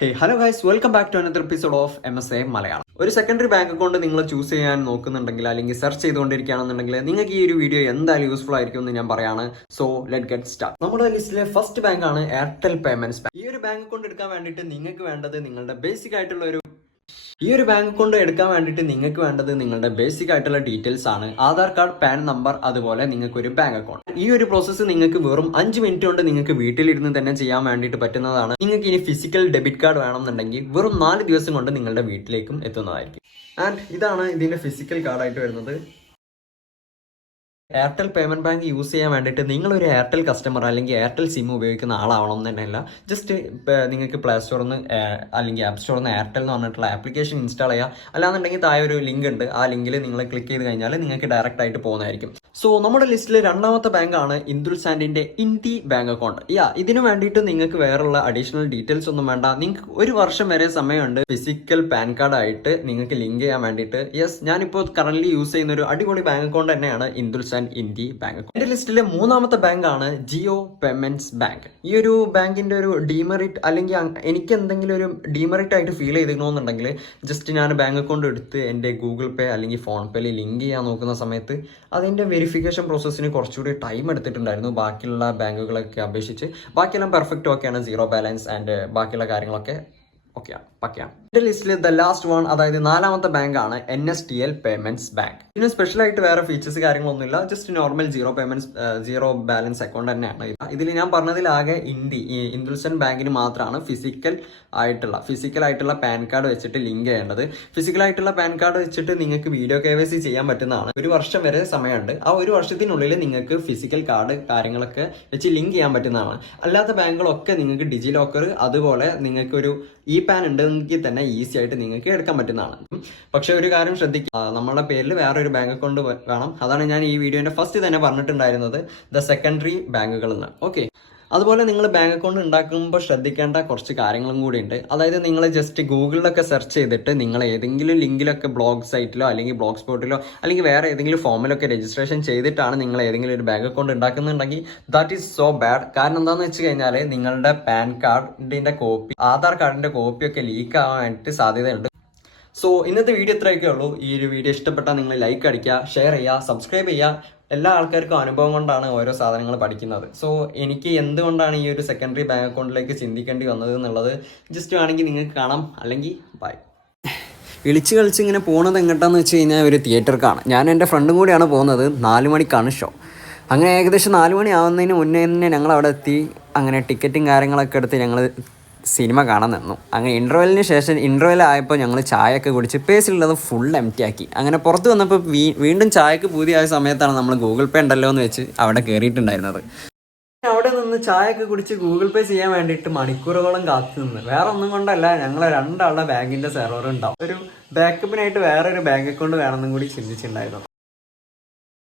Hey, hello guys, welcome back to another episode of MSA Malayalam. ഒരു secondary bank account നിങ്ങൾ choose ചെയ്യാൻ നോക്കുന്നുണ്ടെങ്കിൽ അല്ലെങ്കിൽ search ചെയ്തുകൊണ്ടിരിക്കുകയാണെന്നുണ്ടെങ്കിൽ നിങ്ങൾക്ക് ഈ ഒരു വീഡിയോ എന്തായാലും യൂസ്ഫുൾ ആയിരിക്കും എന്ന് ഞാൻ പറയാണ്. So let get start. നമ്മുടെ ലിസ്റ്റിലെ ഫസ്റ്റ് ബാങ്ക് ആണ് എയർടെൽ പേയ്മെന്റ്സ് ബാങ്ക്. ഈ ഒരു ബാങ്ക് അക്കൗണ്ട് എടുക്കാൻ വേണ്ടിയിട്ട് നിങ്ങൾക്ക് വേണ്ടത് നിങ്ങളുടെ ബേസിക് ആയിട്ടുള്ള ബാങ്ക് അക്കൗണ്ട് എടുക്കാൻ വേണ്ടിയിട്ട് നിങ്ങൾക്ക് വേണ്ടത് നിങ്ങളുടെ ബേസിക് ആയിട്ടുള്ള ഡീറ്റെയിൽസ് ആണ്. ആധാർ കാർഡ്, പാൻ നമ്പർ, അതുപോലെ നിങ്ങൾക്ക് ഒരു ബാങ്ക് അക്കൗണ്ട്. ഈ ഒരു പ്രോസസ്സ് നിങ്ങൾക്ക് വെറും 5 മിനിറ്റ് കൊണ്ട് നിങ്ങൾക്ക് വീട്ടിലിരുന്ന് തന്നെ ചെയ്യാൻ വേണ്ടിയിട്ട് പറ്റുന്നതാണ്. നിങ്ങൾക്ക് ഇനി ഫിസിക്കൽ ഡെബിറ്റ് കാർഡ് വേണമെന്നുണ്ടെങ്കിൽ വെറും 4 ദിവസം കൊണ്ട് നിങ്ങളുടെ വീട്ടിലേക്കും എത്തുന്നതായിരിക്കും. ആൻഡ് ഇതാണ് ഇതിന്റെ ഫിസിക്കൽ കാർഡായിട്ട് വരുന്നത്. എയർടെൽ പേയ്മെന്റ് ബാങ്ക് യൂസ് ചെയ്യാൻ വേണ്ടിയിട്ട് നിങ്ങളൊരു എയർടെൽ കസ്റ്റമർ അല്ലെങ്കിൽ എയർടെൽ സിം ഉപയോഗിക്കുന്ന ആളാവണം എന്ന് തന്നെയല്ല. ജസ്റ്റ് നിങ്ങൾക്ക് പ്ലേ സ്റ്റോറിൽ നിന്ന് അല്ലെങ്കിൽ ആപ്പ് സ്റ്റോറിൽ നിന്ന് എയർടെൽ എന്ന് പറഞ്ഞിട്ടുള്ള ആപ്ലിക്കേഷൻ ഇൻസ്റ്റാൾ ചെയ്യുക. അല്ലാന്നുണ്ടെങ്കിൽ താഴെ ഒരു ലിങ്ക് ഉണ്ട്, ആ ലിങ്കിൽ നിങ്ങൾ ക്ലിക്ക് ചെയ്ത് കഴിഞ്ഞാൽ നിങ്ങൾക്ക് ഡയറക്റ്റ് ആയിട്ട് പോകുന്നതായിരിക്കും. സോ നമ്മുടെ ലിസ്റ്റിൽ രണ്ടാമത്തെ ബാങ്കാണ് ഹിന്ദുസ്ഥാനിന്റെ ഇന്ത്യ ബാങ്ക് അക്കൗണ്ട്. ഇതിനു വേണ്ടിയിട്ട് നിങ്ങൾക്ക് വേറെയുള്ള അഡീഷണൽ ഡീറ്റെയിൽസ് ഒന്നും വേണ്ട. നിങ്ങൾക്ക് 1 വർഷം വരെ സമയമുണ്ട് ഫിസിക്കൽ പാൻ കാർഡ് ആയിട്ട് നിങ്ങൾക്ക് ലിങ്ക് ചെയ്യാൻ വേണ്ടിയിട്ട്. യെസ്, ഞാനിപ്പോൾ കറന്റ് യൂസ് ചെയ്യുന്ന ഒരു അടിപൊളി ബാങ്ക് അക്കൗണ്ട് തന്നെയാണ് ഹിന്ദുസ്ഥാൻ ഇന്ത്യ ബാങ്ക് അക്കൗണ്ട്. എന്റെ ലിസ്റ്റിലെ മൂന്നാമത്തെ ബാങ്ക് ആണ് ജിയോ പേയ്മെന്റ്സ് ബാങ്ക്. ഈ ഒരു ബാങ്കിന്റെ ഒരു ഡീമെറിറ്റ് അല്ലെങ്കിൽ എനിക്ക് എന്തെങ്കിലും ഒരു ഡീമെറിറ്റ് ആയിട്ട് ഫീൽ ചെയ്തിരുന്നുണ്ടെങ്കിൽ ജസ്റ്റ് ഞാൻ ബാങ്ക് അക്കൗണ്ട് എടുത്ത് എൻ്റെ ഗൂഗിൾ പേ അല്ലെങ്കിൽ ഫോൺ പേയിൽ ലിങ്ക് ചെയ്യാൻ നോക്കുന്ന സമയത്ത് അതിൻ്റെ വെരിഫിക്കേഷൻ പ്രോസസ്സിന് കുറച്ചുകൂടി ടൈം എടുത്തിട്ടുണ്ടായിരുന്നു ബാക്കിയുള്ള ബാങ്കുകളൊക്കെ അപേക്ഷിച്ച്. ബാക്കിയെല്ലാം പെർഫെക്റ്റ് ഓക്കെയാണ്, സീറോ ബാലൻസ് ആൻഡ് ബാക്കിയുള്ള കാര്യങ്ങളൊക്കെ ഓക്കെയാണ്, പക്കയാണ്. എൻ്റെ ലിസ്റ്റിൽ ദ ലാസ്റ്റ് വൺ, അതായത് 4ാമത്തെ ബാങ്ക് ആണ് NSDL പേയ്മെന്റ്സ് ബാങ്ക്. ഇതിന് സ്പെഷ്യൽ ആയിട്ട് വേറെ ഫീച്ചേഴ്സ് കാര്യങ്ങളൊന്നുമില്ല, just normal zero balance account തന്നെയാണ്. ഇതിൽ ഞാൻ പറഞ്ഞതിൽ ആകെ ഹിന്ദുസ്ഥാൻ ബാങ്കിന് മാത്രമാണ് ഫിസിക്കൽ ആയിട്ടുള്ള പാൻ കാർഡ് വെച്ചിട്ട് ലിങ്ക് ചെയ്യേണ്ടത്. ഫിസിക്കൽ ആയിട്ടുള്ള പാൻ കാർഡ് വെച്ചിട്ട് നിങ്ങൾക്ക് വീഡിയോ KYC ചെയ്യാൻ പറ്റുന്നതാണ്. 1 വർഷം വരെ സമയമുണ്ട്. ആ 1 വർഷത്തിനുള്ളിൽ നിങ്ങൾക്ക് ഫിസിക്കൽ കാർഡ് കാര്യങ്ങളൊക്കെ വെച്ച് ലിങ്ക് ചെയ്യാൻ പറ്റുന്നതാണ്. അല്ലാത്ത ബാങ്കുകളൊക്കെ നിങ്ങൾക്ക് ഡിജി ലോക്കർ, അതുപോലെ നിങ്ങൾക്കൊരു പാൻ ഉണ്ടെങ്കിൽ തന്നെ ഈസി ആയിട്ട് നിങ്ങൾക്ക് എടുക്കാൻ പറ്റുന്നതാണ്. പക്ഷെ ഒരു കാര്യം ശ്രദ്ധിക്കുക, നമ്മുടെ പേരിൽ വേറൊരു ബാങ്ക് അക്കൗണ്ട് വേണം. അതാണ് ഞാൻ ഈ വീഡിയോന്റെ ഫസ്റ്റ് തന്നെ പറഞ്ഞിട്ടുണ്ടായിരുന്നത്, ദ സെക്കൻഡറി ബാങ്കുകൾ എന്ന്. ഓക്കെ, അതുപോലെ നിങ്ങൾ ബാങ്ക് അക്കൗണ്ട് ഉണ്ടാക്കുമ്പോൾ ശ്രദ്ധിക്കേണ്ട കുറച്ച് കാര്യങ്ങളും കൂടി ഉണ്ട്. അതായത് നിങ്ങൾ ജസ്റ്റ് ഗൂഗിളിലൊക്കെ സെർച്ച് ചെയ്തിട്ട് നിങ്ങൾ ഏതെങ്കിലും ലിങ്കിലൊക്കെ ബ്ലോഗ് സൈറ്റിലോ അല്ലെങ്കിൽ ബ്ലോഗ് സ്പോട്ടിലോ അല്ലെങ്കിൽ വേറെ ഏതെങ്കിലും ഫോമിലൊക്കെ രജിസ്ട്രേഷൻ ചെയ്തിട്ടാണ് നിങ്ങൾ ഏതെങ്കിലും ഒരു ബാങ്ക് അക്കൗണ്ട് ഉണ്ടാക്കുന്നുണ്ടെങ്കിൽ ദാറ്റ് ഈസ് സോ ബാഡ്. കാരണം എന്താണെന്ന് വെച്ച് കഴിഞ്ഞാൽ നിങ്ങളുടെ പാൻ കാർഡിന്റെ കോപ്പി, ആധാർ കാർഡിന്റെ കോപ്പിയൊക്കെ ലീക്ക് ആവാൻ വേണ്ടിയിട്ട് സാധ്യതയുണ്ട്. സോ ഇന്നത്തെ വീഡിയോ ഇത്രയൊക്കെ ഉള്ളൂ. ഈ ഒരു വീഡിയോ ഇഷ്ടപ്പെട്ടാൽ നിങ്ങൾ ലൈക്ക് അടിക്കുക, ഷെയർ ചെയ്യുക, സബ്സ്ക്രൈബ് ചെയ്യുക. എല്ലാ ആൾക്കാർക്കും അനുഭവം കൊണ്ടാണ് ഓരോ സാധനങ്ങൾ പഠിക്കുന്നത്. സോ എനിക്ക് എന്തുകൊണ്ടാണ് ഈ ഒരു സെക്കൻഡറി ബാങ്ക് അക്കൗണ്ടിലേക്ക് ചിന്തിക്കേണ്ടി വന്നത് എന്നുള്ളത് ജസ്റ്റ് വേണമെങ്കിൽ നിങ്ങൾക്ക് കാണാം, അല്ലെങ്കിൽ ബൈ. വിളിച്ച് കളിച്ച് ഇങ്ങനെ പോകുന്നത് എങ്ങോട്ടാന്ന് വെച്ച് കഴിഞ്ഞാൽ ഒരു തിയേറ്റർക്കാണ്. ഞാൻ എൻ്റെ ഫ്രണ്ടും കൂടിയാണ് പോകുന്നത്. 4 മണിക്കാണ് ഷോ. അങ്ങനെ ഏകദേശം 4 മണി ആവുന്നതിന് മുന്നേ തന്നെ ഞങ്ങൾ അവിടെ എത്തി. അങ്ങനെ ടിക്കറ്റും കാര്യങ്ങളൊക്കെ എടുത്ത് ഞങ്ങൾ സിനിമ കാണാൻ നിന്നു. അങ്ങനെ ഇൻ്റർവെൽ ആയപ്പോൾ ഞങ്ങൾ ചായയൊക്കെ കുടിച്ച് പേസിലുള്ളത് ഫുൾ എംറ്റി ആക്കി. അങ്ങനെ പുറത്ത് വന്നപ്പോൾ വീണ്ടും ചായക്ക് പൂതിയായ സമയത്താണ് നമ്മൾ ഗൂഗിൾ പേ ഉണ്ടല്ലോ എന്ന് വെച്ച് അവിടെ കയറിയിട്ടുണ്ടായിരുന്നത്. അവിടെ നിന്ന് ചായയൊക്കെ കുടിച്ച് ഗൂഗിൾ പേ ചെയ്യാൻ വേണ്ടിയിട്ട് മണിക്കൂറുകളോളം കാത്തു നിന്ന്. വേറെ ഒന്നും കൊണ്ടല്ല, ഞങ്ങളെ 2 ആളുടെ ബാങ്കിൻ്റെ സെർവർ ഉണ്ടാവും. ഒരു ബാക്കപ്പിനായിട്ട് വേറൊരു ബാങ്ക് അക്കൗണ്ട് വേണമെന്നും കൂടി ചിന്തിച്ചിട്ടുണ്ടായിരുന്നു.